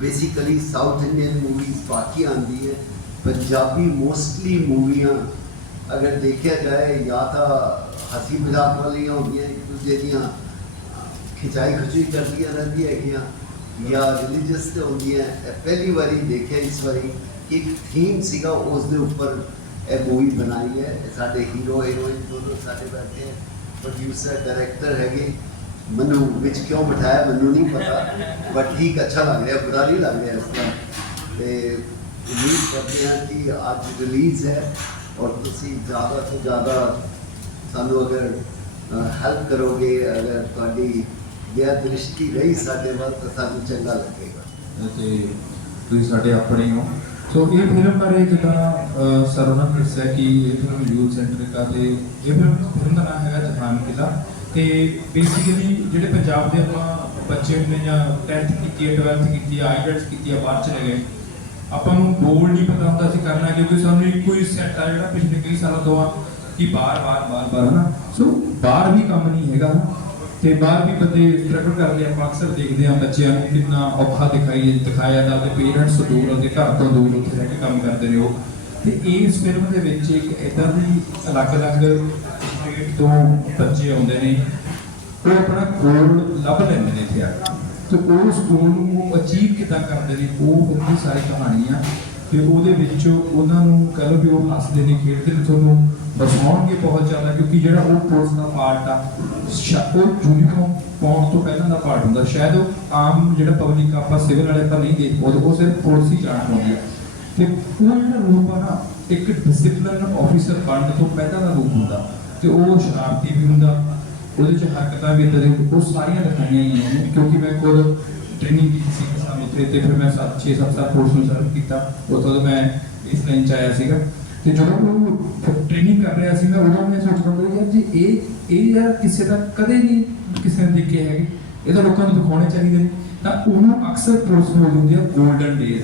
Basically south Indian movies ਬਾਕੀ ਆਉਂਦੀ ਹੈ ਪੰਜਾਬੀ ਮੋਸਟਲੀ ਮੂਵੀਆਂ ਅਗਰ ਦੇਖਿਆ ਜਾਏ ਜਾਂ ਤਾਂ ਹਸੀ ਮਜ਼ਾਕ ਵਾਲੀਆਂ ਹੁੰਦੀਆਂ ਇੱਕ ਦੂਜੇ ਦੀਆਂ ਖਿਚਾਈ ਖਚੂਈ ਕਰਦੀਆਂ ਰਹਿੰਦੀਆਂ ਹੈਗੀਆਂ ਜਾਂ ਰਿਲੀਜੀਅਸ ਤੇ ਹੁੰਦੀਆਂ ਇਹ ਪਹਿਲੀ ਵਾਰੀ ਦੇਖਿਆ ਇਸ ਵਾਰੀ ਇੱਕ ਥੀਮ ਸੀਗਾ ਉਸ ਦੇ ਉੱਪਰ ਇਹ ਮੂਵੀ ਬਣਾਈ ਹੈ ਇਹ ਸਾਡੇ ਹੀਰੋ ਹੀਰੋਇਨ ਦੋਨੋਂ ਸਾਡੇ ਬੈਠੇ ਪ੍ਰੋਡਿਊਸਰ ਡਾਇਰੈਕਟਰ ਹੈਗੇ ਮੈਨੂੰ ਵਿੱਚ ਕਿਉਂ ਬਿਠਾਇਆ ਮੈਨੂੰ ਨਹੀਂ ਪਤਾ। ਬਟ ਠੀਕ, ਅੱਛਾ ਲੱਗ ਰਿਹਾ, ਬੁਰਾ ਨਹੀਂ ਲੱਗ ਰਿਹਾ ਇਸ ਤਰ੍ਹਾਂ ਤੇ ਉਮੀਦ ਕਰਦੇ ਹਾਂ ਕਿ ਅੱਜ ਰਿਲੀਜ਼ ਹੈ ਔਰ ਤੁਸੀਂ ਜ਼ਿਆਦਾ ਤੋਂ ਜ਼ਿਆਦਾ ਸਾਨੂੰ ਅਗਰ ਹੈਲਪ ਕਰੋਗੇ, ਅਗਰ ਤੁਹਾਡੀ ਦਿਆ ਦ੍ਰਿਸ਼ਟੀ ਰਹੀ ਸਾਡੇ ਵੱਲ, ਤਾਂ ਸਾਨੂੰ ਚੰਗਾ ਲੱਗੇਗਾ। ਤੇ ਤੁਸੀਂ ਸਾਡੇ ਆਪਣੇ ਹੋ। ਸੋ ਇਹ ਫਿਲਮ ਬਾਰੇ ਜਿੱਦਾਂ ਸਰਵਨ ਦੱਸਿਆ ਕਿ ਇਹ ਫਿਲਮ ਯੂਥ ਸੈਂਟਰ ਆ ਤੇ ਇਹ ਫਿਲਮ ਦਾ ਨਾਮ ਹੈਗਾ ਜਹਾਨ ਕਿਲਾ। ਤੇ ਬੇਸਿਕਲੀ ਜਿਹੜੇ ਪੰਜਾਬ ਦੇ ਆਪਾਂ ਬੱਚੇ ਹੁੰਦੇ ਜਾਂ 10th ਕੀਤੀ ਹੈ 12th ਕੀਤੀ ਹੈ ਆਈਲੈਟਸ ਕੀਤੀ ਹੈ ਬਾਹਰ ਚਲੇ ਗਏ। ਆਪਾਂ ਨੂੰ ਗੋਲ ਨਹੀਂ ਪਤਾ ਹੁੰਦਾ ਸੀ ਕਰਨਾ ਕਿਉਂਕਿ ਸਾਨੂੰ ਇੱਕੋ ਹੀ ਸੈੱਟ ਆ ਜਿਹੜਾ ਪਿਛਲੇ ਕਈ ਸਾਲਾਂ ਤੋਂ ਆ ਕਿ ਬਾਹਰ ਬਾਹਰ ਬਾਹਰ ਬਾਹਰ, ਹਨਾ। ਸੋ ਬਾਹਰ ਵੀ ਕੰਮ ਨਹੀਂ ਹੈਗਾ। ਤੇ ਬਾਹਰ ਵੀ ਬੰਦੇ ਸਟਰਗਲ ਕਰਦੇ ਆਪਾਂ ਅਕਸਰ ਦੇਖਦੇ ਆ ਬੱਚਿਆਂ ਨੂੰ ਕਿੰਨਾ ਔਖਾ ਦਿਖਾਈ ਦਿਖਾਇਆ ਜਾਂਦਾ ਤੇ ਪੇਰੈਂਟਸ ਦੂਰ ਉਹਦੇ ਘਰ ਤੋਂ ਦੂਰ ਉੱਥੇ ਰਹਿ ਕੇ ਕੰਮ ਕਰਦੇ ਨੇ ਉਹ। ਤੇ ਇਸ ਫਿਲਮ ਦੇ ਵਿੱਚ ਇੱਕ ਇਦਾਂ ਦੀ ਅਲੱਗ-ਅਲੱਗ ਸਟੇਟ ਤੋਂ ਬੱਚੇ ਆਉਂਦੇ ਨੇ, ਉਹ ਆਪਣਾ ਗੋਲ ਲੱਭ ਲੈਂਦੇ ਨੇ ਇੱਥੇ ਆ ਤੇ ਉਸ ਗੋਲ ਨੂੰ ਅਚੀਵ ਕਿੱਦਾਂ ਕਰਦੇ ਨੇ, ਉਹ ਫਿਲਮ ਸਾਰੀ ਕਹਾਣੀ ਤੇ ਉਹਦੇ ਵਿੱਚ ਉਹਨਾਂ ਨੂੰ ਕਹ ਵੀ ਉਹ ਹੱਸਦੇ ਨੇ ਖੇਡਦੇ ਨੇ ਤੁਹਾਨੂੰ ਬਸਾਉਣਗੇ ਬਹੁਤ ਜ਼ਿਆਦਾ, ਕਿਉਂਕਿ ਜਿਹੜਾ ਉਹ ਪੁਲਿਸ ਦਾ ਪਾਰਟ ਆ ਉਹ ਯੂਨੀਫਾਰਮ ਪਾਉਣ ਤੋਂ ਪਹਿਲਾਂ ਦਾ ਪਾਰਟ ਹੁੰਦਾ। ਸ਼ਾਇਦ ਉਹ ਆਮ ਜਿਹੜਾ ਪਬਲਿਕ ਆਪਾਂ ਸਿਵਲ ਵਾਲੇ ਤਾਂ ਨਹੀਂ ਦੇਖ ਉਹ ਸਿਰਫ ਪੁਲਿਸ ਹੀ ਜਾਣ ਪਾਉਂਦੀ ਆ। ਤੇ ਉਹ ਜਿਹੜਾ ਰੂਪ ਆ ਨਾ, ਇੱਕ ਡਿਸਪਲਿਨ ਆਫੀਸਰ ਬਣਨ ਤੋਂ ਪਹਿਲਾਂ ਦਾ ਰੂਪ ਹੁੰਦਾ। ਤੇ ਉਹ ਸ਼ਰਾਰਤੀ ਵੀ ਹੁੰਦਾ, ਉਹਦੇ ਚ ਹਰਕਤਾਂ ਵੀ ਇਦਾਂ ਦੀ ਉਹ ਸਾਰੀਆਂ ਦਿਖਾਈਆਂ ਹੀ ਨੇ, ਕਿਉਂਕਿ ਮੈਂ ਖੁਦ ਟ੍ਰੇਨਿੰਗ ਕੀਤੀ ਸੀ ਕਿਸਾਨ ਉੱਥੇ, ਤੇ ਫਿਰ ਮੈਂ 7 6 7 ਸਾਲ ਕੋਰਸ ਨੂੰ ਸਰਵ ਕੀਤਾ। ਉੱਥੋਂ ਤੋਂ ਮੈਂ ਇਸ ਲਾਈਨ ਚ ਆਇਆ ਸੀਗਾ। ਤੇ ਜਦੋਂ ਉਹ ਟ੍ਰੇਨਿੰਗ ਕਰ ਰਿਹਾ ਸੀ, ਮੈਂ ਉਦੋਂ ਮੈਂ ਸੋਚਦਾ ਹੁੰਦਾ ਯਾਰ ਜੀ, ਇਹ ਇਹ ਯਾਰ ਕਿਸੇ ਦਾ ਕਦੇ ਨਹੀਂ ਕਿਸੇ ਨੇ ਦੇਖੇ ਹੈਗੇ। ਇਹ ਤਾਂ ਲੋਕਾਂ ਨੂੰ ਦਿਖਾਉਣੇ ਚਾਹੀਦੇ ਨੇ। ਤਾਂ ਉਹਨੂੰ ਅਕਸਰ ਪੁਲਿਸ ਨੂੰ ਹੁੰਦੀ ਆ 골ਡਨ ਡੇਜ਼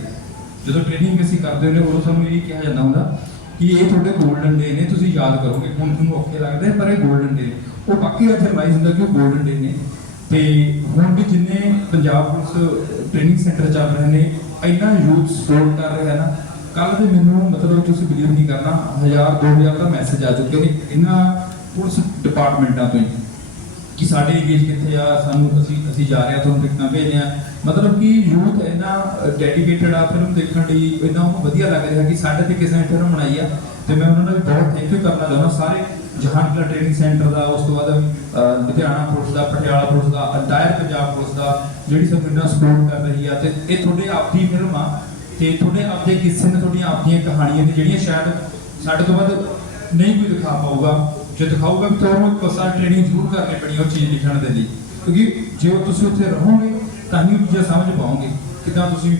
ਜਦੋਂ ਟ੍ਰੇਨਿੰਗ ਅਸੀਂ ਕਰਦੇ ਹੁੰਦੇ, ਉਦੋਂ ਸਾਨੂੰ ਇਹ ਕਿਹਾ ਜਾਂਦਾ ਹੁੰਦਾ ਕਿ ਇਹ ਤੁਹਾਡੇ ਗੋਲਡਨ ਡੇ ਨੇ, ਤੁਸੀਂ ਯਾਦ ਕਰੋਗੇ। ਹੁਣ ਤੁਹਾਨੂੰ ਔਖੇ ਲੱਗਦੇ, ਪਰ ਇਹ ਗੋਲਡਨ ਡੇ ਉਹ ਬਾਕੀ ਅਦਰਵਾਈਜ਼ ਹੁੰਦਾ ਕਿ ਉਹ ਗੋਲਡਨ ਡੇ ਨੇ। ਤੇ ਹੁਣ ਵੀ ਜਿੰਨੇ ਪੰਜਾਬ ਪੁਲਿਸ ਟ੍ਰੇਨਿੰਗ ਸੈਂਟਰ ਚੱਲ ਰਹੇ ਨੇ, ਇੰਨਾ ਯੂਥ ਸਪੋਰਟ ਕਰ ਰਿਹਾ ਨਾ ਕੱਲ ਦੇ ਮੈਨੂੰ ਮਤਲਬ ਤੁਸੀਂ ਬਲੀਵ ਨਹੀਂ ਕਰਨਾ 1000 2000 ਦਾ ਮੈਸੇਜ ਆ ਚੁੱਕੇ ਨੇ ਇਹਨਾਂ ਪੁਲਿਸ ਡਿਪਾਰਟਮੈਂਟਾਂ ਤੋਂ ਹੀ ਕਿ ਸਾਡੇ ਏਰੀਆ 'ਚ ਕਿੱਥੇ ਆ, ਸਾਨੂੰ ਅਸੀਂ ਅਸੀਂ ਜਾ ਰਹੇ ਆ, ਤੁਹਾਨੂੰ ਟਿਕਟਾਂ ਭੇਜਦੇ ਆ। ਮਤਲਬ ਕਿ ਯੂਥ ਇੰਨਾ ਡੈਡੀਕੇਟਡ ਆ ਫਿਲਮ ਦੇਖਣ ਲਈ, ਇੰਨਾ ਉਹਨੂੰ ਵਧੀਆ ਲੱਗ ਰਿਹਾ ਕਿ ਸਾਡੇ ਤੇ ਕਿਸੇ ਨੇ ਫਿਲਮ ਬਣਾਈ ਆ। ਤੇ ਮੈਂ ਉਹਨਾਂ ਦਾ ਵੀ ਬਹੁਤ ਥੈਂਕ ਯੂ ਕਰਨਾ ਚਾਹੁੰਦਾ। ਸਾਰੇ ਜਹਾਨਪੁਰ ਟ੍ਰੇਨਿੰਗ ਸੈਂਟਰ ਦਾ, ਉਸ ਤੋਂ ਬਾਅਦ ਲੁਧਿਆਣਾ ਪੁਲਿਸ ਦਾ, ਪਟਿਆਲਾ ਪੁਲਿਸ ਦਾ ਅੰਟਾਇਰ ਪੰਜਾਬ ਪੁਲਿਸ ਦਾ, ਜਿਹੜੀ ਸਭ ਇੰਨਾ ਸਪੋਰਟ ਕਰ ਰਹੀ ਆ। ਤੇ ਇਹ ਤੁਹਾਡੇ ਆਪਦੀ ਫਿਲਮ ਆ। ਤੇ ਤੁਹਾਡੇ ਆਪਦੇ ਕਿੱਸੇ ਨੇ, ਤੁਹਾਡੀਆਂ ਆਪਦੀਆਂ ਕਹਾਣੀਆਂ ਨੇ, ਜਿਹੜੀਆਂ ਸ਼ਾਇਦ ਸਾਡੇ ਤੋਂ ਵੱਧ ਨਹੀਂ ਕੋਈ ਦਿਖਾ ਪਾਊਗਾ। ਜੇ ਦਿਖਾਊਗਾ ਵੀ ਤੁਹਾਨੂੰ ਇੱਕ ਟ੍ਰੇਨਿੰਗ ਜ਼ਰੂਰ ਕਰਨੀ ਪੈਣੀ ਉਹ ਚੀਜ਼ ਲਿਖਣ ਦੇ ਲਈ। ਕਿਉਂਕਿ ਜੇ ਤੁਸੀਂ ਉੱਥੇ ਰਹੋਗੇ, ਤਾਂ ਹੀ ਚੀਜ਼ਾਂ ਸਮਝ ਪਾਓਗੇ ਕਿਦਾਂ ਤੁਸੀਂ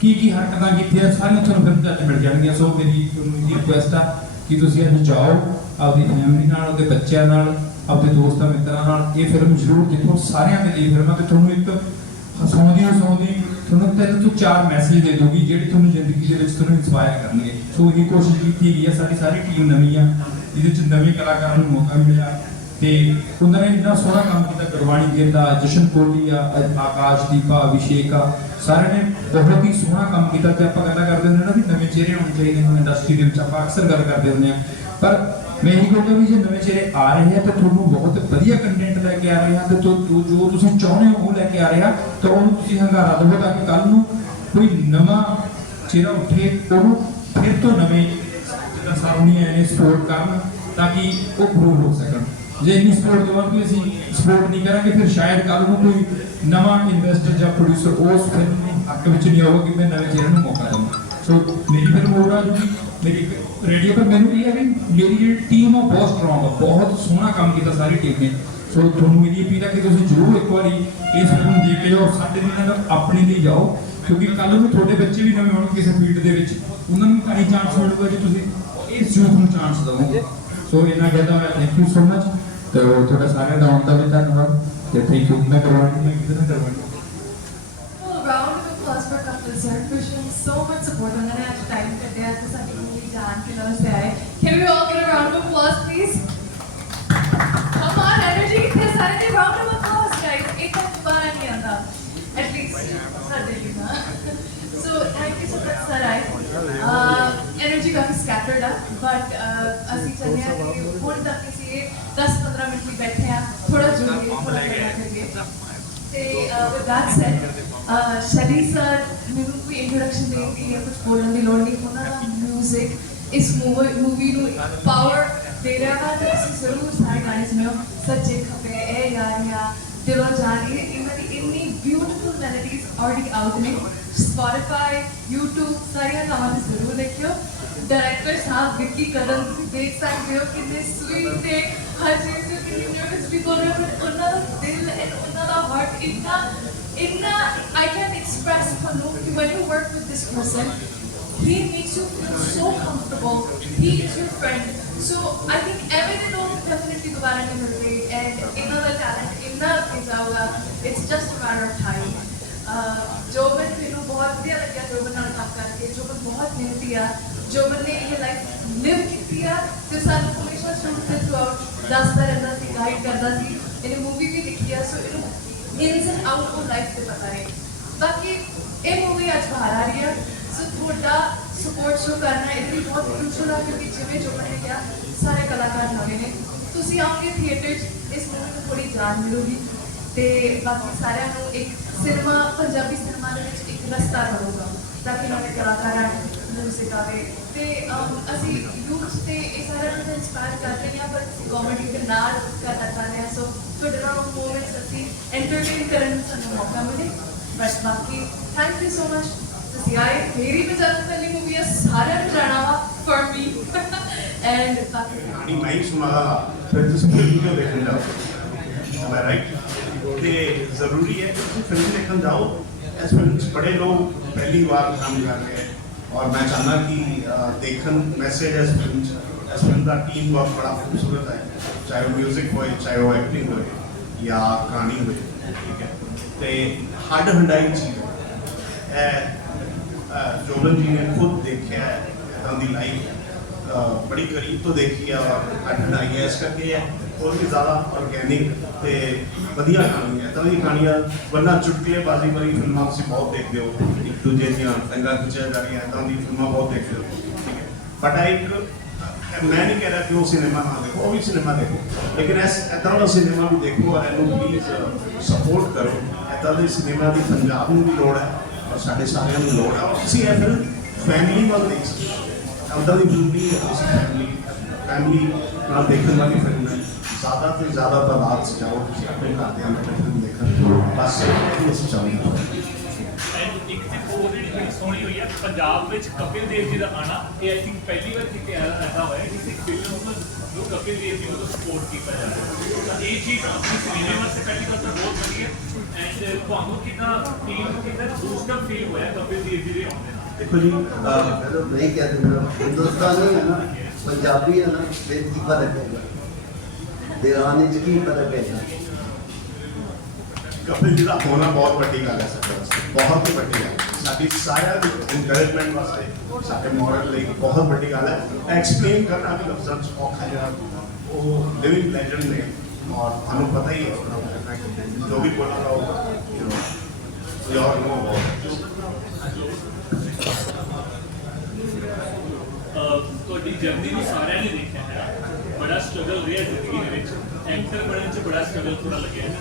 ਕੀ ਕੀ ਹਰਕਤਾਂ ਕੀਤੀਆਂ, ਸਾਰੀਆਂ ਤੁਹਾਨੂੰ ਫਿਰ ਅੱਜ ਮਿਲ ਜਾਣਗੀਆਂ। ਸੋ ਮੇਰੀ ਤੁਹਾਨੂੰ ਇਹ ਰਿਕੁਐਸਟ ਆ ਕਿ ਤੁਸੀਂ ਅੱਜ ਜਾਓ, ਆਪਦੀ ਫੈਮਿਲੀ ਨਾਲ, ਉਹਦੇ ਬੱਚਿਆਂ ਨਾਲ ਆਪਣੇ ਦੋਸਤਾਂ, ਮਿੱਤਰਾਂ ਨਾਲ ਇਹ ਫਿਲਮ ਜ਼ਰੂਰ ਦੇਖੋ। ਸਾਰਿਆਂ ਦੇ ਲਈ ਫਿਲਮ ਆ ਤੇ ਤੁਹਾਨੂੰ ਇੱਕ ਹਸਾਉਂਦੀ ਹਸਾਉਂਦੀ ਤੁਹਾਨੂੰ ਤਿੰਨ ਤੋਂ ਚਾਰ ਮੈਸੇਜ ਦੇ ਦੂਗੀ ਜਿਹੜੇ ਤੁਹਾਨੂੰ ਜ਼ਿੰਦਗੀ ਦੇ ਵਿੱਚ ਤੁਹਾਨੂੰ ਇਨਸਪਾਇਰ ਕਰਨਗੇ। ਸੋ ਇਹ ਕੋਸ਼ਿਸ਼ ਕੀਤੀ ਗਈ ਹੈ ਸਾਡੀ ਸਾਰੀ ਟੀਮ ਨਵੀਂ ਆ। ਜਿਹਦੇ ਚ ਨਵੇਂ ਕਲਾਕਾਰਾਂ ਨੂੰ ਮੌਕਾ ਮਿਲਿਆ ਤੇ ਉਹਨਾਂ ਨੇ ਇੰਨਾ ਸੋਹਣਾ ਕੰਮ ਕੀਤਾ, ਗੁਰਬਾਣੀ ਗਿੱਲ ਦਾ ਜਸ਼ਨ ਕੋਹਲੀ ਆਕਾਸ਼ ਦੀਪਾ, ਅਭਿਸ਼ੇਕ ਆ, ਸਾਰਿਆਂ ਨੇ ਬਹੁਤ ਹੀ ਸੋਹਣਾ ਕੰਮ ਕੀਤਾ ਤੇ ਆਪਾਂ ਗੱਲਾਂ ਕਰਦੇ ਹੁੰਦੇ ਨਾ ਵੀ ਨਵੇਂ ਚਿਹਰੇ ਹੋਣੇ ਚਾਹੀਦੇ ਨੇ ਇੰਡਸਟਰੀ ਦੇ ਵਿੱਚ ਆਪਾਂ ਅਕਸਰ ਗੱਲ ਕਰਦੇ ਹੁੰਦੇ ਆ। ਪਰ ਮੈਂ ਇਹ ਕਹਿੰਦਾ ਵੀ ਜੇ ਨਵੇਂ ਚਿਹਰੇ ਆ ਰਹੇ ਆ ਤਾਂ ਤੁਹਾਨੂੰ ਬਹੁਤ ਵਧੀਆ ਕੰਟੈਂਟ ਲੈ ਕੇ ਆ ਰਹੇ ਆ ਤੇ ਜੋ ਜੋ ਤੁਸੀਂ ਚਾਹੁੰਦੇ ਹੋ ਉਹ ਲੈ ਕੇ ਆ ਰਹੇ ਆ, ਤਾਂ ਉਹਨੂੰ ਤੁਸੀਂ ਹੰਗਾਰਾ ਦਿਓ ਤਾਂ ਕਿ ਕੱਲ ਨੂੰ ਕੋਈ ਨਵਾਂ ਚਿਹਰਾ ਉੱਠੇ, ਉਹਨੂੰ ਫਿਰ ਤੋਂ ਨਵੇਂ ਜਿਹੜਾ ਸਾਰਣੀਆਂ ਨੇ ਸਪੋਰਟ ਕਰਨ ਤਾਂ ਕਿ ਉਹ ਗਰੋ ਹੋ ਸਕਣ। ਜੇ ਇੰਨੀ ਸਪੋਰਟ ਦੇਵਾਂਗੇ ਅਸੀਂ ਸਪੋਰਟ ਨਹੀਂ ਕਰਾਂਗੇ, ਫਿਰ ਸ਼ਾਇਦ ਕੱਲ ਨੂੰ ਕੋਈ ਨਵਾਂ ਇਨਵੈਸਟਰ ਜਾਂ ਪ੍ਰੋਡਿਊਸਰ ਉਸ ਫਿਲਮ ਨੂੰ ਹੱਕ ਵਿੱਚ ਨਹੀਂ ਆਊਗਾ ਕਿ ਮੈਂ ਨਵੇਂ ਚਿਹਰੇ ਨੂੰ ਮੌਕਾ ਦਵਾਂ। ਸੋ ਮੇਰੀ ਫਿਲਮ ਹੋ ਜੀ ਮੇਰੀ ਰੇਡੀਓ ਪਰ ਮੈਨੂੰ ਇਹ ਹੈ ਵੀ ਮੇਰੀ ਜਿਹੜੀ ਟੀਮ ਆ ਬਹੁਤ ਸਟਰੋਂਗ ਆ, ਬਹੁਤ ਸੋਹਣਾ ਕੰਮ ਕੀਤਾ ਸਾਰੀ ਟੀਮ ਨੇ। ਸੋ ਤੁਹਾਨੂੰ ਮੇਰੀ ਅਪੀਲ ਹੈ ਕਿ ਤੁਸੀਂ ਜ਼ਰੂਰ ਇੱਕ ਵਾਰੀ ਇਸ ਫਿਲਮ ਦੇਖ ਕੇ ਜਾਓ ਸਾਡੇ ਨਾਲ ਨਾਲ ਆਪਣੇ ਲਈ ਜਾਓ, ਕਿਉਂਕਿ ਕੱਲ ਨੂੰ ਤੁਹਾਡੇ ਬੱਚੇ ਵੀ ਨਵੇਂ ਹੋਣਗੇ ਕਿਸੇ ਫੀਲਡ ਦੇ ਵਿੱਚ। ਉਹਨਾਂ ਨੂੰ ਕਈ ਚਾਂਸ ਮਿਲੂਗਾ ਜੇ ਤੁਸੀਂ So એના કહેતા મેં થેન્ક યુ સો મચ તો થોડા સારા ના આવતા બી તાન હોય કે થેન્ક યુ ના So much support on that at time that they are such a movie. Can we all get a round of applause, please? Come on, energy. Round of applause, guys. At least, sir, so thank you so much, sir. I, uh, ਲਈ ਨਾ. Scattered ਆ but ਅਸੀਂ ਹਾਂ ਕਿ ਹੁਣ ਤੱਕ ਅਸੀਂ ਇਹ 10-15 ਮਿੰਟ ਲਈ ਬੈਠੇ ਆ ਥੋੜਾ ਜੁੜੀਏ ਥੋੜਾ ਕਰੀਏ ਤੇ ਵਿਦ ਦੈਟ ਸੈਡ ਸ਼ਲੀ ਸਰ ਮੈਨੂੰ ਕੋਈ ਇੰਟਰੋਡਕਸ਼ਨ ਦੇਣ ਦੀ ਜਾਂ ਕੁਝ ਬੋਲਣ ਦੀ ਲੋੜ ਨਹੀਂ ਉਹਨਾਂ ਦਾ 뮤직 ਇਸ ਮੂਵੀ ਨੂੰ ਪਾਵਰ ਦੇ ਰਿਹਾ ਵਾ ਤੇ ਤੁਸੀਂ ਜ਼ਰੂਰ ਸਾਰੇ ਗਾਣੇ ਸੁਣਿਓ। ਸੱਚੇ ਖਪੇ ਇਹ ਯਾਰੀਆਂ ਦਿਲੋਂ ਜਾਣੀ ਇਹਨਾਂ ਦੀ ਇੰਨੀ ਬਿਊਟੀਫੁਲ ਮੈਲੋਡੀਜ਼ ਆਲਰੇਡੀ ਆਊਟ ਨੇ। Spotify YouTube ਸਾਰੀਆਂ ਥਾਵਾਂ ਤੇ ਜ਼ਰੂਰ ਦੇਖਿਓ ਡਾਇਰੈਕਟਰ ਸਾਹਿਬ ਵਿੱਕੀ ਕਦਮ ਤੁਸੀਂ ਦੇਖ ਸਕਦੇ ਹੋ ਕਿੰਨੇ ਸਵੀਟ ਤੇ ਹਰ ਚੀਜ਼ ਨੂੰ ਕਿੰਨੀ ਨਰਵਸ ਵੀ ਕਰ ਰਹੇ ਉਹਨਾਂ ਦਾ ਦਿਲ ਐਂਡ ਉਹਨਾਂ ਦਾ ਹਾਰਟ ਇੰਨਾ ਇੰਨਾ I can express ਤੁਹਾਨੂੰ ਕਿ when you work with this person, he makes you feel so comfortable, he is your friend. So, I think ਐਵੇਂ ਦੇ ਲੋਕ definitely ਦੁਬਾਰਾ ਨਹੀਂ ਮਿਲਦੇ and ਇਹਨਾਂ talent ਇੰਨਾ ਅੱਗੇ it's just a matter of time. ਅਹ ਜੋਬਨ ਮੈਨੂੰ ਬਹੁਤ ਵਧੀਆ ਲੱਗਿਆ ਜੋਬਨ ਨਾਲ ਕੰਮ ਕਰਕੇ ਜੋਬਨ ਬਹੁਤ ਮਿਹਨਤੀ ਆ ਜੋਬਨ ਨੇ ਇਹ ਲਾਈਫ ਲਿਵ ਕੀਤੀ ਆ ਤੇ ਸਾਨੂੰ ਹਮੇਸ਼ਾ ਸ਼ੂਟ ਤੇ ਥਰੂਆਊਟ ਦੱਸਦਾ ਰਹਿੰਦਾ ਸੀ ਗਾਈਡ ਕਰਦਾ ਸੀ ਇਹਨੇ ਮੂਵੀ ਵੀ ਦੇਖੀ ਆ ਸੋ ਇਹਨੂੰ ins and out of life ਦੇ ਪਤਾ ਹੈ ਬਾਕੀ ਇਹ ਮੂਵੀ ਅੱਜ ਬਾਹਰ ਆ ਰਹੀ ਹੈ ਸੋ ਤੁਹਾਡਾ ਸਪੋਰਟ ਸ਼ੋ ਕਰਨਾ ਇਹ ਵੀ ਬਹੁਤ ਕ੍ਰੂਸ਼ਲ ਆ ਕਿਉਂਕਿ ਜਿਵੇਂ ਜੋਬਨ ਨੇ ਕਿਹਾ ਸਾਰੇ ਕਲਾਕਾਰ ਨਵੇਂ ਨੇ ਤੁਸੀਂ ਆਓਗੇ ਥੀਏਟਰ 'ਚ ਇਸ ਮੂਵੀ ਨੂੰ ਥੋੜੀ ਜਾਨ ਮਿਲੂਗੀ ਤੇ ਬਾਕੀ ਸਾਰਿਆਂ ਨੂੰ ਇੱਕ ਸਿਨੇਮਾ ਪੰਜਾਬੀ ਸਿਨੇਮਾ ਦੇ ਵਿੱਚ ਇੱਕ ਰਸਤਾ ਬਣੂਗਾ ਤਾਂ ਕਿ ਨਵੇਂ ਕਲਾਕਾਰਾਂ ਨੂੰ ਮਿਊਜ਼ਿਕ ਆਵੇ ਤੇ ਅਮ, ਅਸੀਂ ਯੂਥ ਤੇ ਇਹ ਸਾਰਾ ਨੂੰ ਇੰਸਪਾਇਰ ਕਰਦੇ ਹਾਂ ਪਰ ਕਾਮੇਡੀ ਦੇ ਨਾਲ ਕਰਨਾ ਚਾਹੁੰਦੇ ਹਾਂ। ਸੋ ਤੁਹਾਡੇ ਨਾਲ ਮੂਵਮੈਂਟਸ ਅਸੀਂ ਐਂਟਰਟੇਨ ਕਰਨ ਨੂੰ ਸਾਨੂੰ ਮੌਕਾ ਮਿਲੇ। ਬਸ ਬਾਕੀ ਥੈਂਕ ਯੂ ਸੋ ਮਚ ਤੁਸੀਂ ਆਏ ਮੇਰੀ ਪਸੰਦ ਵਾਲੀ ਮੂਵੀ ਹੈ ਸਾਰਿਆਂ ਨੂੰ ਜਾਣਾ ਵਾ ਫॉर ਮੀ ਐਂਡ ਬਾਕੀ ਕਹਾਣੀ ਮੈਂ ਹੀ ਸੁਣਾਦਾ ਫਿਰ ਤੁਸੀਂ ਫਿਲਮ ਕਿਉਂ ਦੇਖਣ ਜਾਓ। ਮੈਂ ਰਾਈਟ ਤੇ ਜ਼ਰੂਰੀ ਹੈ ਕਿ ਤੁਸੀਂ ਫਿਲਮ ਦੇਖਣ ਜਾਓ। ਇਸ ਫਿਲਮ 'ਚ ਬੜੇ ਲੋਕ ਪਹਿਲੀ ਵਾਰ ਕੰਮ ਕਰ ਰਹੇ ਹੈ ਔਰ ਮੈਂ ਚਾਹੁੰਦਾ ਕਿ ਦੇਖਣ ਮੈਸੇਜ ਇਸ ਫਿਲਮ 'ਚ ਇਸ ਫਿਲਮ ਦਾ ਟੀਮ ਵਰਕ ਬੜਾ ਖੂਬਸੂਰਤ ਹੈ ਚਾਹੇ ਉਹ 뮤직 ਹੋਏ ਚਾਹੇ ਉਹ ਐਕਟਿੰਗ ਹੋਏ ਜਾਂ ਕਹਾਣੀ ਹੋਏ ਠੀਕ ਹੈ ਤੇ ਹੱਡ ਹੰਡਾਈ ਚੀਜ਼ ਹੈ ਇਹ ਜੋਬਨ ਜੀ ਨੇ ਖੁਦ ਦੇਖਿਆ ਹੈ ਇਦਾਂ ਦੀ ਲਾਈਫ ਬੜੀ ਕਰੀਬ ਤੋਂ ਦੇਖੀ ਆ ਹੱਡ ਆਈ ਹੈ ਇਸ ਕਰਕੇ ਹੋਰ ਵੀ ਜ਼ਿਆਦਾ ਆਰਗੈਨਿਕ ਤੇ ਵਧੀਆ ਕਹਾਣੀ ਹੈ ਤਾਂ ਦੀ ਕਹਾਣੀਆਂ ਵਰਨਾ ਚੁਟਕਲੇ ਬਾਜ਼ੀ ਵਾਲੀ ਫਿਲਮਾਂ ਤੁਸੀਂ ਬਹੁਤ ਦੇਖਦੇ ਹੋ। ਇੱਕ ਦੂਜੇ ਦੀਆਂ ਟੰਗਾਂ ਖਿੱਚਿਆ ਜਾ ਰਹੀਆਂ ਤਾਂ ਦੀ ਫਿਲਮਾਂ ਬਹੁਤ ਦੇਖਦੇ ਹੋ। ਠੀਕ ਹੈ। ਬਟ ਇੱਕ ਮੈਂ ਨਹੀਂ ਕਹਿ ਰਿਹਾ ਕਿ ਉਹ ਸਿਨੇਮਾ ਨਾ ਦੇਖੋ, ਉਹ ਵੀ ਸਿਨੇਮਾ ਦੇਖੋ। ਲੇਕਿਨ ਇਸ, ਇਦਾਂ ਦਾ ਸਿਨੇਮਾ ਵੀ ਦੇਖੋ ਔਰ ਇਹਨੂੰ ਪਲੀਜ਼ ਸਪੋਰਟ ਕਰੋ। ਇਦਾਂ ਦੇ ਸਿਨੇਮਾ ਦੀ ਪੰਜਾਬ ਨੂੰ ਵੀ ਲੋੜ ਹੈ ਔਰ ਸਾਡੇ ਸਾਰਿਆਂ ਨੂੰ ਲੋੜ ਹੈ। ਔਰ ਤੁਸੀਂ ਇਹ ਫਿਲਮ ਫੈਮਿਲੀ ਨਾਲ ਦੇਖ ਸਕਦੇ ਹੋ ਦੀ ਫਿਲਮ ਨਹੀਂ ਫੈਮਿਲੀ ਫੈਮਿਲੀ ਨਾਲ ਦੇਖਣ ਵਾਲੀ ਫਿਲਮ ਹੈ। ਜ਼ਿਆਦਾ ਤੋਂ ਜ਼ਿਆਦਾ ਤਾਦਾਦ 'ਚ ਜਾਓ, ਤੁਸੀਂ ਆਪਣੇ ਘਰਦਿਆਂ ਨਾਲ ਫਿਲਮ ਦੇਖਣ ਬਸ ਇਹ ਅਸੀਂ ਇੱਕ ਚੀਜ਼ ਹੋਰ ਜਿਹੜੀ ਬੜੀ ਸੋਹਣੀ ਹੋਈ ਹੈ, ਪੰਜਾਬ ਵਿੱਚ ਕਪਿਲ ਦੇਵ ਜੀ ਦਾ ਆਣਾ, ਇਹ ਆਈ ਥਿੰਕ ਪਹਿਲੀ ਵਾਰ ਕਿਤੇ ਐਸਾ ਹੋਇਆ ਕਿਸੇ ਫਿਲਮ ਨੂੰ ਕਪਿਲ ਦੇਵ ਜੀ ਨੂੰ ਸਪੋਰਟ ਕੀਤਾ ਜਾਂਦਾ ਤਾਂ ਇਹ ਚੀਜ਼ ਆਪਣੀ ਸਿਨੇਮਾ ਵਾਸਤੇ ਪਹਿਲੀ ਗੱਲ ਤਾਂ ਬਹੁਤ ਵਧੀਆ ਐਂਡ ਤੁਹਾਨੂੰ ਕਿੰਨਾ ਟੀਮ ਨੂੰ ਕਿੰਨਾ ਬੂਸਟਅਪ ਫੀਲ ਹੋਇਆ ਕਪਿਲ ਦੇਵ ਜੀ ਦੇ ਆਉਣ ਦੇ ਨਾਲ? ਦੇਖੋ ਜੀ ਅਹ, ਜਦੋਂ ਨਹੀਂ ਕਹਿੰਦੇ ਮੇਰਾ ਹਿੰਦੁਸਤਾਨੀ ਹੈ ਨਾ ਪੰਜਾਬੀ ਹੈ ਨਾ ਫਿਰ ਕੀ ਫ਼ਰਕ ਹੈਗਾ ਦੇਰਾਨੀ ਚ ਕੀ ਫ਼ਰਕ ਹੈਗਾ ਕਪਿਲ ਜੀ ਦਾ ਹੋਣਾ ਬਹੁਤ ਵੱਡੀ ਗੱਲ ਹੈ ਸਾਡੇ ਵਾਸਤੇ ਬਹੁਤ ਹੀ ਵੱਡੀ ਗੱਲ ਹੈ। ਸਾਡੀ ਸਾਰਿਆਂ ਦੀ ਇਨਕਰੇਜਮੈਂਟ ਵਾਸਤੇ ਸਾਡੇ ਮੋਰਲ ਲਈ ਬਹੁਤ ਵੱਡੀ ਗੱਲ ਹੈ ਐਕਸਪਲੇਨ ਕਰਨਾ ਵੀ ਲਫ਼ਜ਼ਾਂ ਚ ਔਖਾ ਜਿਹੜਾ ਉਹ ਲਿਵਿੰਗ ਲੈਜੈਂਡ ਨੇ ਔਰ ਤੁਹਾਨੂੰ ਪਤਾ ਹੀ ਹੈ ਜੋ ਵੀ ਬੋਲਣਾ ਹੋਗਾ you know we all know about ਅਹ ਤੁਹਾਡੀ ਜਰਨੀ ਨੂੰ ਸਾਰਿਆਂ ਨੇ ਦੇਖਿਆ ਹੈ ਬੜਾ ਸਟਰਗਲ ਰਿਹਾ ਜ਼ਿੰਦਗੀ ਦੇ ਵਿੱਚ ਐਕਟਰ ਬਣਨ ਚ ਬੜਾ ਸਟਰਗਲ ਥੋੜਾ ਲੱਗਿਆ ਹੈ।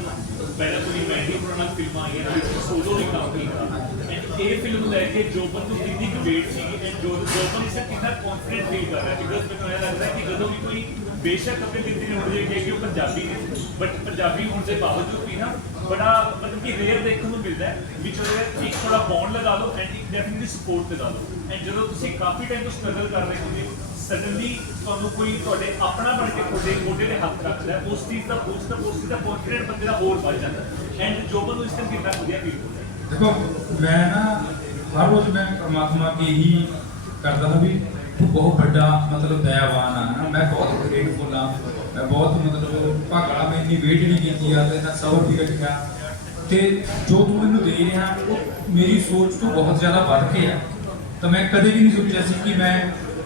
ਪਹਿਲਾਂ ਤੁਸੀਂ ਮੈਂਡੀ ਪੁਰਾਣਾ ਫਿਲਮਾਂ ਆਈਆਂ ਨੇ ਵਿੱਚ ਸੋਲੋ ਵੀ ਕੰਮ ਕੀਤਾ। ਐਂਡ ਇਹ ਫਿਲਮ ਲੈ ਕੇ ਜੋਬਨ ਨੂੰ ਕਿੰਨੀ ਕੁ ਵੇਟ ਸੀ ਐਂਡ ਜੋ ਜੋਬਨ ਇਸ ਕਿੰਨਾ ਕੌਨਫੀਡੈਂਟ ਫੀਲ ਕਰ ਰਿਹਾ ਬਿਕਾਜ਼ ਮੈਨੂੰ ਇਹ ਲੱਗਦਾ ਹੈ ਕਿ ਜਦੋਂ ਵੀ ਕੋਈ ਬੇਸ਼ੱਕ ਆਪਣੇ ਦਿੱਤੀ ਨੇ ਹੁਣ ਜੇ ਕਿ ਉਹ ਪੰਜਾਬੀ ਨੇ ਬਟ ਪੰਜਾਬੀ ਹੋਣ ਦੇ ਬਾਵਜੂਦ ਵੀ ਨਾ, ਬੜਾ ਮਤਲਬ ਕਿ ਰੇਅਰ ਦੇਖਣ ਨੂੰ ਮਿਲਦਾ ਹੈ ਵੀ ਚਲੋ ਯਾਰ ਇੱਕ ਥੋੜਾ ਬੌਂਡ ਲਗਾ ਲਓ ਐਂਡ ਇੱਕ ਡੈਫੀਨਿਟਲੀ ਸਪੋਰਟ ਤੇ ਲਾ ਲਓ। ਐਂਡ ਜਦੋਂ ਤੁਸੀਂ ਕਾਫੀ ਟਾਈਮ ਤੋਂ ਸਟਰਗਲ ਕਰ ਰਹੇ ਹੁੰਦੇ ਸਡਨਲੀ ਤੁਹਾਨੂੰ ਕੋਈ ਤੁਹਾਡੇ ਆਪਣਾ ਬਣ ਕੇ ਤੁਹਾਡੇ ਮੋਢੇ ਤੇ ਹੱਥ ਰੱਖਦਾ ਉਸ ਚੀਜ਼ ਦਾ, ਉਸ ਦਾ, ਉਸ ਚੀਜ਼ ਦਾ ਕੌਨਫੀਡੈਂਟ ਬੰਦੇ ਦਾ ਹੋਰ ਵੱਧ ਜਾਂਦਾ ਐਂਡ ਜੋਬਨ ਨੂੰ ਇਸ ਟਾਈਮ ਕਿੰਨਾ ਵਧੀਆ ਫੀਲ ਹੋ। ਦੇਖੋ, ਮੈਂ ਨਾ ਹਰ ਰੋਜ਼ ਮੈਂ ਪ੍ਰਮਾਤਮਾ ਕੀ ਹੀ ਕਰਦਾ ਹਾਂ ਵੀ ਬਹੁਤ ਵੱਡਾ ਮਤਲਬ ਦਇਆਵਾਨ ਆ ਨਾ ਮੈਂ ਬਹੁਤ ਗ੍ਰੇਟਫੁਲ ਆ ਮੈਂ ਬਹੁਤ ਮਤਲਬ ਭਾਗੜਾ ਮੈਂ ਇੰਨੀ ਵੇਟ ਨਹੀਂ ਕੀਤੀ ਆ ਤੇ ਨਾ ਸਬਰ ਵੀ ਰੱਖਿਆ। ਤੇ ਜੋ ਤੂੰ ਮੈਨੂੰ ਦੇ ਰਿਹਾ, ਉਹ ਮੇਰੀ ਸੋਚ ਤੋਂ ਬਹੁਤ ਜ਼ਿਆਦਾ ਵੱਧ ਕੇ ਆ। ਤਾਂ ਮੈਂ ਕਦੇ ਵੀ ਨਹੀਂ ਸੋਚਿਆ ਸੀ ਕਿ ਮੈਂ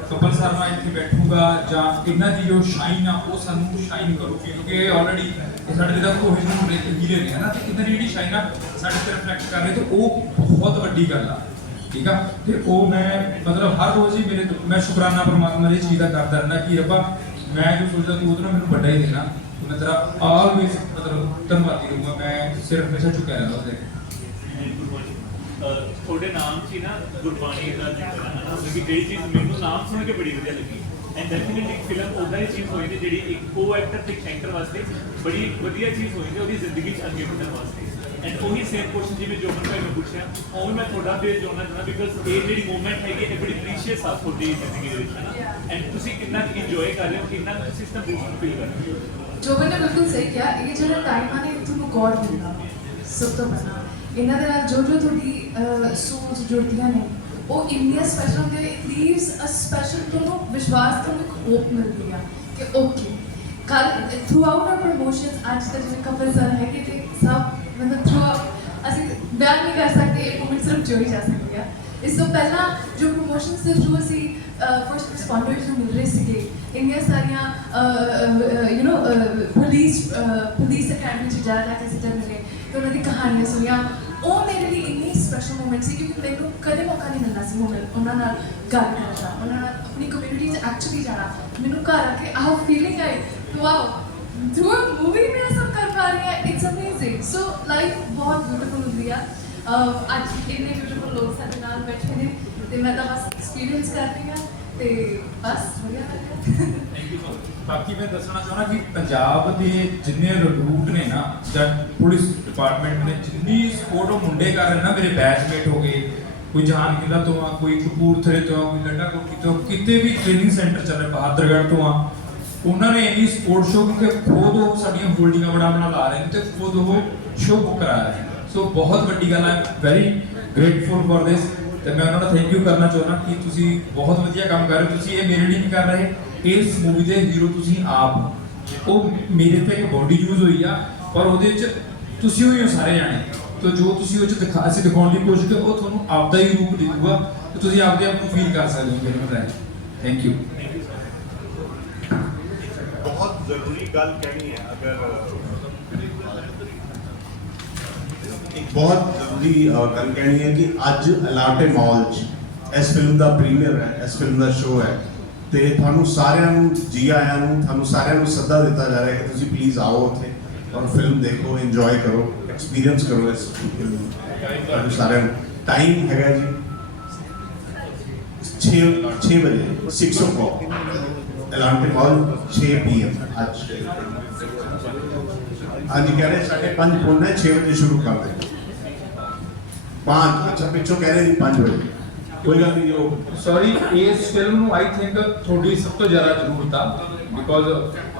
ਕਪਲ ਸ਼ਰਮਾ ਇੱਥੇ ਬੈਠੂਗਾ ਜਾਂ ਇਹਨਾਂ ਦੀ ਜੋ ਸ਼ਾਈਨ ਆ, ਉਹ ਸਾਨੂੰ ਸ਼ਾਈਨ ਕਰੂਗੀ, ਕਿਉਂਕਿ ਇਹ ਆਲਰੇਡੀ ਸਾਡੇ ਜਿਹਦਾ ਕੋਹੇ ਨੂੰ ਹੀਰੇ ਨੇ ਹਨਾ ਤੇ ਇਹਨਾਂ ਦੀ ਜਿਹੜੀ ਸ਼ਾਈਨ ਆ ਸਾਡੇ ਤੇ ਰਿਫਲੈਕਟ ਕਰ ਰਹੀ, ਤੇ ਉਹ ਬਹੁਤ ਵੱਡੀ ਗੱਲ ਆ, ਠੀਕ ਆ? ਤੇ ਉਹ ਮੈਂ ਮਤਲਬ ਹਰ ਰੋਜ਼ ਹੀ ਮੇਰੇ ਮੈਂ ਸ਼ੁਕਰਾਨਾ ਪਰਮਾਤਮਾ ਦੀ ਚੀਜ਼ ਦਾ ਕਰਦਾ ਰਹਿੰਦਾ ਕਿ ਰੱਬਾ, ਮੈਂ ਜੋ ਸੋਚਦਾ ਤੂੰ ਉਹਦੇ ਮੈਨੂੰ ਵੱਡਾ ਹੀ ਦੇਣਾ, ਤੇ ਮੈਂ ਤੇਰਾ ਆਲਵੇਸ ਮਤਲਬ ਧੰਨਵਾਦੀ ਰਹੂੰਗਾ, ਮੈਂ ਸਿਰ ਹਮੇਸ਼ਾ ਝੁਕਿਆ ਉਹਦੇ। ਤੁਹਾਡੇ ਨਾਮ 'ਚ ਹੀ ਨਾ ਗੁਰਬਾਣੀ ਦਾ ਜ਼ਿਕਰ ਹੈ ਨਾ, ਕਿਉਂਕਿ ਜਿਹੜੀ ਚੀਜ਼ ਮੈਨੂੰ ਨਾਮ ਸੁਣ ਕੇ ਬੜੀ ਵਧੀਆ ਲੱਗੀ। ਐਂਡ ਡੈਫੀਨਿਟਲੀ ਇੱਕ ਫਿਲਮ ਉਹਦਾ ਹੀ ਚੀਜ਼ ਹੋਈ ਤੇ ਜਿਹੜੀ ਇੱਕ ਕੋ ਐਕਟਰ ਤੇ ਇੱਕ ਐਂਕਰ ਵਾਸਤੇ ਬੜੀ ਵਧੀਆ ਚੀਜ਼ ਹੋਈ ਤੇ ਉਹਦੀ ਜ਼ਿੰਦਗੀ 'ਚ ਅੱਗੇ ਵਧਣ ਵਾਸਤੇ। ਐਂਡ ਉਹੀ ਸੇਮ ਕੁਐਸਚਨ ਜਿਵੇਂ ਜੋਬਨ ਭਾਈ ਨੇ ਪੁੱਛਿਆ ਉਹ ਮੈਂ ਤੁਹਾਡਾ ਵੀ ਜਾਣਨਾ ਚਾਹੁੰਦਾ ਬਿਕਾਜ਼ ਇਹ ਜਿਹੜੀ ਮੂਵਮੈਂਟ ਹੈਗੀ ਇਹ ਬੜੀ ਪ੍ਰੀਸ਼ੀਅਸ ਆ ਤੁਹਾਡੀ ਜ਼ਿੰਦਗੀ ਦੇ ਵਿੱਚ, ਹੈ ਨਾ। ਐਂਡ ਤੁਸੀਂ ਕਿੰਨਾ ਇੰਜੋਏ ਕਰ ਰਹੇ ਹੋ, ਕਿੰਨਾ ਤੁਸੀਂ ਇਸ ਦਾ ਬੂਸਟ ਫੀਲ ਕਰ ਰਹੇ ਹੋ? ਜੋ ਮੈਨੇ ਬਿਲਕੁਲ ਸਹੀ ਕਿਹਾ, ਇਹ ਜਿਹੜਾ ਟਾਈਮ ਆ ਨਾ, ਇਹ ਤੁਹਾਨੂੰ ਗੋਡ ਦਿੰਦਾ, ਸਭ ਤੋਂ ਪਹਿਲਾਂ। ਇਹਨਾਂ ਦੇ ਨਾਲ ਜੋ ਜੋ ਤੁਹਾਡੀ ਅਹ, ਸੋਚ ਜੁੜਦੀਆਂ ਨੇ ਉਹ ਇੰਨੀਆਂ ਸਪੈਸ਼ਲ ਹੁੰਦੀਆਂ ਨੇ ਇਟ ਲੀਵਸ ਅ ਸਪੈਸ਼ਲ ਤੁਹਾਨੂੰ ਵਿਸ਼ਵਾਸ ਤੁਹਾਨੂੰ ਇੱਕ ਹੋਪ ਮਿਲਦੀ ਆ ਕਿ ਓਕੇ ਕੱਲ ਥਰੂ ਆਊਟ ਆਰ ਪ੍ਰੋਮੋਸ਼ਨਸ ਅੱਜ ਤੱਕ ਜਿਵੇਂ ਕਪਲ ਸਰ ਹੈਗੇ ਤੇ ਸਭ ਮਤਲਬ ਥਰੂ ਅਸੀਂ ਬਿਆਨ ਨਹੀਂ ਕਰ ਸਕਦੇ ਇਹ ਮੂਮੈਂਟ ਸਿਰਫ ਜੋਈ ਜਾ ਸਕਦੀ ਆ। ਇਸ ਤੋਂ ਪਹਿਲਾਂ ਜੋ ਪ੍ਰੋਮੋਸ਼ਨਸ ਦੇ ਥਰੂ ਅਸੀਂ ਫਰਸਟ ਰਿਸਪੌਂਡਰਸ ਨੂੰ ਮਿਲ ਰਹੇ ਸੀਗੇ ਇੰਨੀਆਂ ਸਾਰੀਆਂ you know police police academy ਚ ਜਾ ਜਾ ਕੇ ਅਸੀਂ ਜਦ ਮਿਲੇ ਤੇ ਉਹਨਾਂ ਦੀ ਕਹਾਣੀਆਂ ਸੁਣੀਆਂ ਉਹ ਮੇਰੇ ਲਈ ਇੰਨੀ ਸਪੈਸ਼ਲ ਮੂਮੈਂਟ ਸੀ ਕਿਉਂਕਿ ਮੈਨੂੰ ਕਦੇ ਮੌਕਾ ਨਹੀਂ ਮਿਲਦਾ ਸੀ ਮੂਮੈਂਟ ਉਹਨਾਂ ਨਾਲ ਗੱਲ ਕਰਨ ਦਾ। ਉਹਨਾਂ ਨਾਲ ਆਪਣੀ ਕਮਿਊਨਿਟੀ 'ਚ ਐਕਚੁਅਲੀ ਜਾਣਾ। ਮੈਨੂੰ ਘਰ ਆ ਕੇ ਆਹ ਫੀਲਿੰਗ ਆਈ ਕਿ ਵਾਓ ਥਰੂ ਮੂਵੀ ਮੈਂ ਸਭ ਕਰ ਪਾ ਰਹੀ ਹਾਂ ਇਟਸ ਅਮੇਜ਼ਿੰਗ ਸੋ ਲਾਈਫ ਬਹੁਤ ਬਿਊਟੀਫੁਲ ਹੁੰਦੀ ਆ। ਅੱਜ ਇੰਨੇ ਬਿਊਟੀਫੁਲ ਲੋਕ ਸਾਡੇ ਨਾਲ ਬੈਠੇ ਨੇ ਤੇ ਮੈਂ ਤਾਂ ਬਸ ਐਕਸਪੀਰੀਅੰਸ ਕਰ ਰਹੀ ਹਾਂ। ਤੇ ਬਸ, ਵਧੀਆ ਲੱਗਿਆ। ਥੈਂਕ ਯੂ ਬਾਕੀ ਮੈਂ ਦੱਸਣਾ ਚਾਹੁੰਦਾ ਕਿ ਪੰਜਾਬ ਦੇ ਜਿੰਨੇ ਰਿਕਰੂਟ ਨੇ ਨਾ, ਜਾਂ ਪੁਲਿਸ ਡਿਪਾਰਟਮੈਂਟ ਨੇ, ਜਿੰਨੀ ਸਪੋਰਟ ਉਹ ਮੁੰਡੇ ਕਰ ਰਹੇ ਨਾ ਮੇਰੇ ਬੈਚਮੇਟ ਹੋ ਗਏ, ਕੋਈ ਜਾਨ ਕਿਲਾ ਤੋਂ ਆ, ਕੋਈ ਕਪੂਰਥਲੇ ਤੋਂ ਆ, ਕੋਈ ਲੰਡਾ ਕੋਟੀ ਤੋਂ ਕਿਤੇ ਵੀ ਟ੍ਰੇਨਿੰਗ ਸੈਂਟਰ ਚੱਲ ਰਿਹਾ, ਬਹਾਦਰਗੜ੍ਹ ਤੋਂ ਆ, ਉਹਨਾਂ ਨੇ ਇੰਨੀ ਸਪੋਰਟ ਸ਼ੋ ਕਿ ਖੁਦ ਉਹ ਸਾਡੀਆਂ ਹੋਲਡਿੰਗਾਂ ਬਣਾ ਬਣਾ ਲਾ ਰਹੇ ਨੇ ਤੇ ਖੁਦ ਉਹ ਸ਼ੋ ਕਰਾ ਰਹੇ ਨੇ। ਸੋ ਬਹੁਤ ਵੱਡੀ ਗੱਲ ਹੈ ਵੈਰੀ ਗ੍ਰੇਟਫੁਲ ਫॉर ਦਿਸ ਤੇ ਮੈਂ ਉਹਨਾਂ ਦਾ ਥੈਂਕ ਯੂ ਕਰਨਾ ਚਾਹੁੰਦਾ ਕਿ ਤੁਸੀਂ ਬਹੁਤ ਵਧੀਆ ਕੰਮ ਕਰ ਰਹੇ ਤੁਸੀਂ ਇਹ ਮੇਰੇ ਲਈ ਨਹੀਂ ਕਰ ਰਹੇ। ਇਸ ਮੂਵੀ ਦੇ ਹੀਰੋ ਤੁਸੀਂ ਆਪ ਹੋ। ਉਹ ਮੇਰੇ ਤੇ ਇੱਕ ਬੋਡੀ ਯੂਜ਼ ਹੋਈ ਆ, ਪਰ ਉਹਦੇ ਵਿੱਚ ਤੁਸੀਂ ਹੋਈ ਹੋ ਸਾਰੇ ਜਾਣੇ। ਤੇ ਜੋ ਤੁਸੀਂ ਉਹ ਚ ਦਿਖਾ, ਅਸੀਂ ਦਿਖਾਉਣ ਦੀ ਕੋਸ਼ਿਸ਼ ਕਰ ਉਹ ਤੁਹਾਨੂੰ ਆਪਦਾ ਹੀ ਰੂਪ ਦਿਖੂਗਾ ਤੇ ਤੁਸੀਂ ਆਪਦੇ ਆਪ ਨੂੰ ਫੀਲ ਕਰ ਸਕਦੇ ਹੋ ਫਿਲਮ ਰਾਹੀਂ ਥੈਂਕ ਯੂ ਬਹੁਤ ਜ਼ਰੂਰੀ ਗੱਲ ਕਹਿਣੀ ਹੈ। ਅਗਰ ਇੱਕ ਬਹੁਤ ਜ਼ਰੂਰੀ ਗੱਲ ਕਹਿਣੀ ਹੈ ਕਿ ਅੱਜ ਅਲਾਟੇ ਮਾਲ 'ਚ ਇਸ ਫਿਲਮ ਦਾ ਪ੍ਰੀਮੀਅਰ ਹੈ, ਇਸ ਫਿਲਮ ਦਾ ਸ਼ੋਅ ਹੈ। ਤੇ ਤੁਹਾਨੂੰ ਸਾਰਿਆਂ ਨੂੰ, ਜੀ ਆਇਆਂ ਨੂੰ, ਤੁਹਾਨੂੰ ਸਾਰਿਆਂ ਨੂੰ ਸੱਦਾ ਦਿੱਤਾ ਜਾ ਰਿਹਾ ਹੈ ਕਿ ਤੁਸੀਂ ਪਲੀਜ਼ ਆਓ ਉੱਥੇ ਔਰ ਫਿਲਮ ਦੇਖੋ ਇੰਜੋਏ ਕਰੋ ਐਕਸਪੀਰੀਅੰਸ ਕਰੋ ਇਸ ਫਿਲਮ ਨੂੰ। ਤੁਹਾਨੂੰ ਸਾਰਿਆਂ ਨੂੰ ਟਾਈਮ ਹੈਗਾ ਜੀ। 6 6 ਵਜੇ 6 o'clock ਐਲਾਂਟੇ ਮਾਲ 6 ਪੀਐਮ ਅੱਜ। ਅੱਜ ਕਹਿ ਰਹੇ ਸਾਡੇ 5 ਪੁੰਨ ਹੈ 6 ਵਜੇ ਸ਼ੁਰੂ ਕਰ ਦੇ 5 ਅੱਛਾ, ਪਿੱਛੋਂ ਕਹਿ ਰਹੇ 5 ਵਜੇ। ਕੋਈ ਗੱਲ ਨਹੀਂ, ਜੋ ਸੌਰੀ ਇਸ ਫਿਲਮ ਨੂੰ ਆਈ ਥਿੰਕ ਤੁਹਾਡੀ ਸਭ ਤੋਂ ਜ਼ਿਆਦਾ ਜ਼ਰੂਰਤ ਆ ਬਿਕੋਜ਼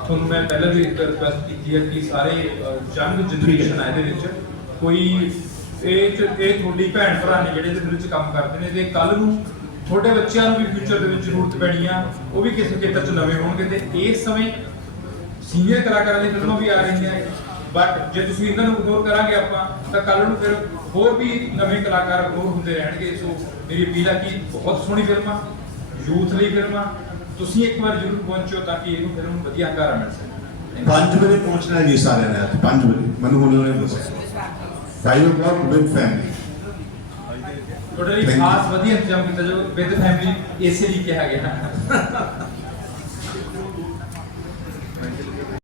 ਤੁਹਾਨੂੰ ਮੈਂ ਪਹਿਲਾਂ ਵੀ ਇੱਕ ਰਿਕਵੈਸਟ ਕੀਤੀ ਹੈ ਕਿ ਸਾਰੇ ਯੰਗ ਜਨਰੇਸ਼ਨ ਆ ਇਹਦੇ ਵਿੱਚ, ਕੋਈ ਇਹ 'ਚ- ਇਹ ਤੁਹਾਡੀ ਭੈਣ ਭਰਾ ਨੇ ਜਿਹੜੇ ਇਹਦੇ ਵਿੱਚ ਕੰਮ ਕਰਦੇ ਨੇ, ਤੇ ਕੱਲ ਨੂੰ ਤੁਹਾਡੇ ਬੱਚਿਆਂ ਨੂੰ ਵੀ ਫਿਊਚਰ ਦੇ ਵਿੱਚ ਜ਼ਰੂਰਤ ਪੈਣੀ ਆ, ਉਹ ਵੀ ਕਿਸੇ ਖੇਤਰ 'ਚ ਨਵੇਂ ਹੋਣਗੇ, ਤੇ ਇਸ ਸਮੇਂ ਸੀਨੀਅਰ ਕਲਾਕਾਰਾਂ ਦੀ ਫਿਲਮਾਂ ਵੀ ਆ ਰਹੀਆਂ ਬਟ ਜੇ ਤੁਸੀਂ ਇਹਨਾਂ ਨੂੰ ਇਗਨੋਰ ਕਰਾਂਗੇ ਆਪਾਂ ਤਾਂ ਕੱਲ ਨੂੰ ਫਿਰ ਹੋਰ ਵੀ ਨਵੇਂ ਕਲਾਕਾਰ ਇਗਨੋਰ ਹੁੰਦੇ ਰਹਿਣਗੇ। ਸੋ ਮੇਰੀ ਅਪੀਲ ਆ ਕਿ ਬਹੁਤ ਸੋਹਣੀ ਫਿਲਮ ਆ ਯੂਥ ਲਈ ਫਿਲਮ ਆ ਤੁਸੀਂ ਇੱਕ ਵਾਰ ਜ਼ਰੂਰ ਪਹੁੰਚੋ ਤਾਂ ਕਿ ਇਹਨੂੰ ਫਿਲਮ ਨੂੰ ਵਧੀਆ ਹੰਗਾਰਾ ਮਿਲ ਸਕੇ। 5 ਵਜੇ ਪਹੁੰਚਣਾ ਜੀ ਸਾਰਿਆਂ ਨੇ ਅੱਜ 5 ਵਜੇ। ਮੈਨੂੰ ਹੁਣ ਉਹਨੇ ਦੱਸਿਆ। 5 o'clock with family ਤੁਹਾਡੇ ਲਈ. ਖਾਸ ਵਧੀਆ ਇੰਤਜ਼ਾਮ ਕੀਤਾ ਜੋ ਵਿਦ ਫੈਮਿਲੀ ਇਸੇ ਲਈ ਕਿਹਾ ਗਿਆ।